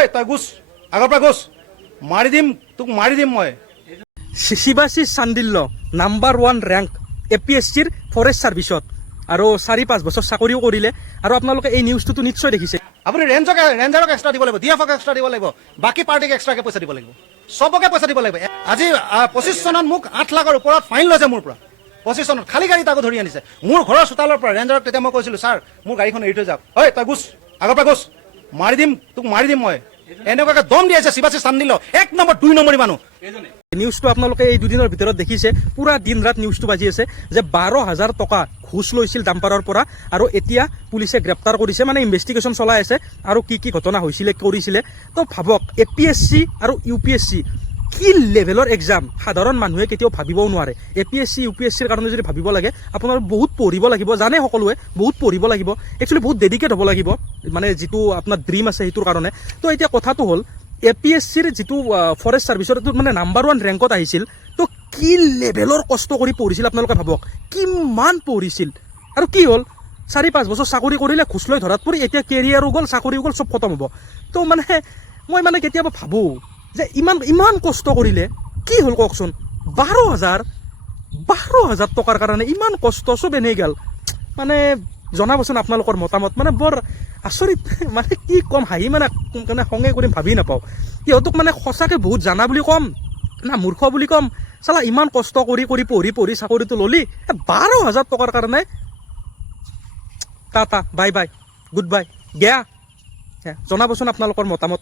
ঐ তই গুছ আগৰ পৰা গুছ মাৰি দিম তোক মাৰি দিম মই শিৱাশিষ চান্দিল্য নাম্বাৰ 1 ৰেংক APSCৰ ফৰেষ্ট ছাৰ্ভিচত আৰু 4-5 বছৰ চাকৰিও কৰিলে আৰু আপোনালোকে এই নিউজটো নিশ্চয় দেখিছে আপুনি ৰেঞ্জাৰক এক্সট্ৰা দিব লাগিব DFক এক্সট্ৰা দিব লাগিব বাকী পাৰ্টিক এক্সট্ৰাকে পইচা দিব লাগিব সবকে পইচা দিব লাগিব আজি 25 চনত মোক 8 লাখৰ ওপৰত ফাইন লৈছে মোৰ পৰা 25 চনত খালী গাড়ী তাকো ধৰি আনিছে মোৰ ঘৰৰ চোতালৰ পৰা ৰেঞ্জাৰক তেতিয়া মই কৈছিলোঁ ছাৰ মোৰ গাড়ীখন এৰি থৈ যাওক ঐ তই গুছ আগৰ পৰা গুছ মাৰি দিম তোক মাৰি দিম মই এনেকুৱাকে দম দি আছে শিৱাশিষ চান্দিল্য 1 নম্বৰ 2 নম্বৰী মানুহ নিউজটো আপোনালোকে এই দুদিনৰ ভিতৰত দেখিছে পুৰা দিন ৰাত নিউজটো বাজি আছে যে 12,000 টকা ঘুষ লৈছিল ডাম্পাৰৰ পৰা আৰু এতিয়া পুলিচে গ্ৰেপ্তাৰ কৰিছে মানে ইনভেষ্টিগেশ্যন চলাই আছে আৰু কি ঘটনা হৈছিলে কৰিছিলে তো ভাবক APSC আৰু UPSC কি লেভেলৰ এক্সাম সাধাৰণ মানুহে কেতিয়াও ভাবিবও নোৱাৰে APSC UPSCৰ কাৰণে যদি ভাবিব লাগে আপোনাৰ বহুত পঢ়িব লাগিব জানে সকলোৱে বহুত পঢ়িব লাগিব একচুৱেলি বহুত ডেডিকেট হ'ব লাগিব মানে যিটো আপোনাৰ ড্ৰিম আছে সেইটোৰ কাৰণে তো এতিয়া কথাটো হ'ল APSCৰ যিটো ফৰেষ্ট ছাৰ্ভিচৰ মানে নাম্বাৰ 1 ৰেংকত আহিছিল তো কি লেভেলৰ কষ্ট কৰি পঢ়িছিল আপোনালোকে ভাবক কিমান পঢ়িছিল আৰু কি হ'ল 4-5 বছৰ চাকৰি কৰিলে ঘুষ লৈ ধৰাত পৰি এতিয়া কেৰিয়াৰো গ'ল চাকৰিও গ'ল চব খতম হ'ব তো মানে মই মানে কেতিয়াবা ভাবোঁ যে ইমান কষ্ট কৰিলে কি হ'ল কওকচোন 12,000 টকাৰ কাৰণে ইমান কষ্ট চব এনেই গ'ল মানে জনাবচোন আপোনালোকৰ মতামত মানে বৰ আচৰিত মানে কি কম হাঁহি মানে খঙে কৰিম ভাবি নাপাওঁ সিহঁতক মানে সঁচাকৈ বহুত জানা বুলি ক'ম না মূৰ্খ বুলি ক'ম চালা ইমান কষ্ট কৰি পঢ়ি চাকৰিটো ল'লি 12,000 টকাৰ কাৰণে tata bye bye good bye Gaya জনাবচোন আপোনালোকৰ মতামত